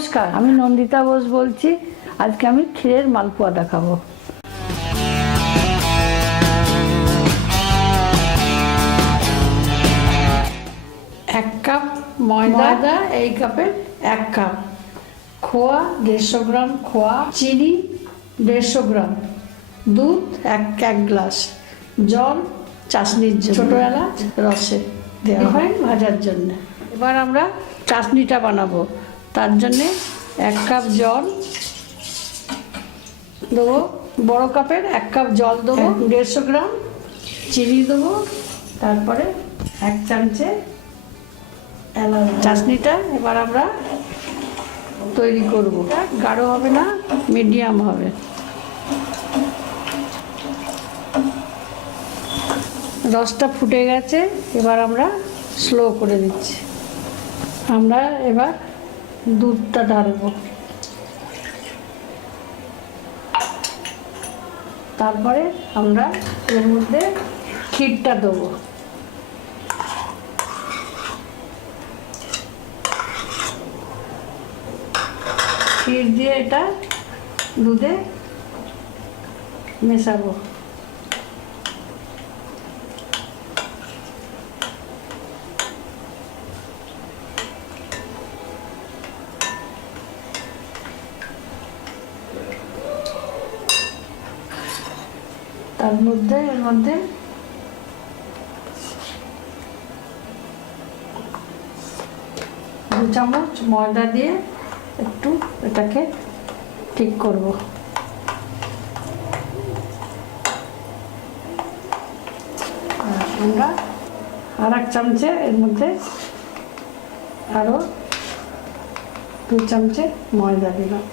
নমস্কার, আমি নন্দিতা বোস বলছি। আজকে আমি ক্ষীরের মালপোয়া দেখাবো। এক কাপ ময়দা, এই কাপের এক কাপ, খোয়া 150 গ্রাম, খোয়া, চিনি 150 গ্রাম, দুধ এক গ্লাস, জল চাশনির জন্য, ছোটো এলাচ রসে দেওয়া হয় ভাজার জন্য। এবার আমরা চাশনিটা বানাবো। তার জন্যে 1 কাপ জল দেবো, বড় কাপের 1 কাপ জল দেবো, 150 গ্রাম চিনি দেবো, তারপরে 1 চামচে এলাচ। চাশনিটা এবার আমরা তৈরি করব। গাঢ় হবে না, মিডিয়াম হবে। রসটা ফুটে গেছে, এবার আমরা স্লো করে দিচ্ছি। আমরা এবার দুধটা ঢালবো, তারপরে আমরা এর মধ্যে ক্ষীরটা দেবো। ক্ষীর দিয়ে এটা দুধে মেশাবো। তার মধ্যে এর মধ্যে 2 চামচ ময়দা দিয়ে একটু এটাকে ঠিক করব। আমরা আর 1 চামচে এর মধ্যে আরও 2 চামচে ময়দা দিলাম।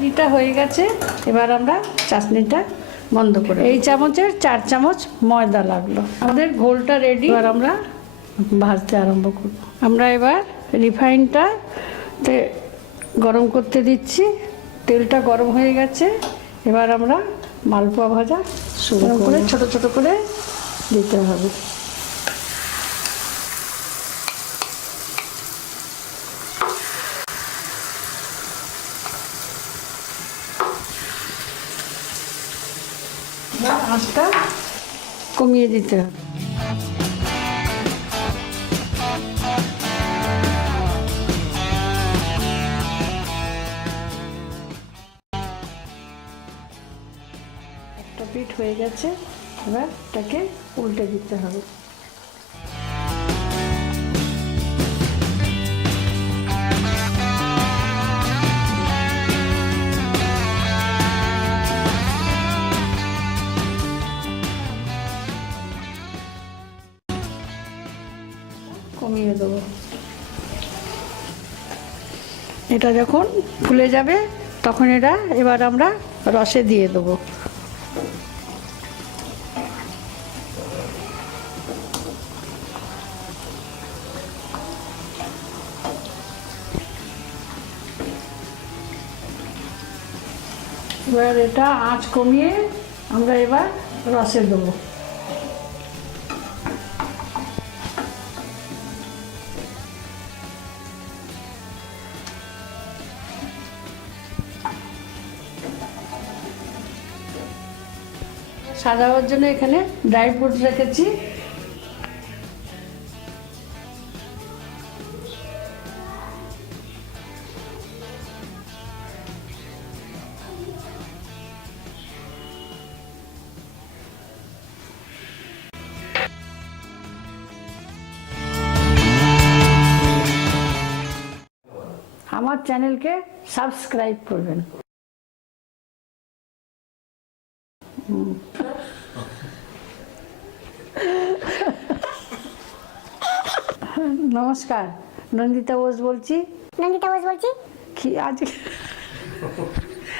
চাশনিটা হয়ে গেছে, এবার আমরা চাশনিটা বন্ধ করে, এই চামচের 4 চামচ ময়দা লাগলো। আমাদের ঘোলটা রেডি। এবার আমরা ভাজতে আরম্ভ করব। আমরা এবার রিফাইনটা গরম করতে দিচ্ছি। তেলটা গরম হয়ে গেছে, এবার আমরা মালপোয়া ভাজা শুরু করে ছোট ছোট করে দিতে হবে। আঁচটা কমিয়ে দিতে হবে। একটা পিঠ হয়ে গেছে, এবার এটাকে উল্টে দিতে হবে। কমিয়ে দেবো। এটা যখন ফুলে যাবে তখন এটা এবার আমরা রসে দিয়ে দেবো। এবার এটা আঁচ কমিয়ে আমরা এবার রসে দেবো। সাজাবার জন্য এখানে ড্রাই ফ্রুট রেখেছি। আমার চ্যানেলকে সাবস্ক্রাইব করবেন। নমস্কার, নন্দিতা বোস বলছি। নন্দিতা বোস বলছি। কি আজ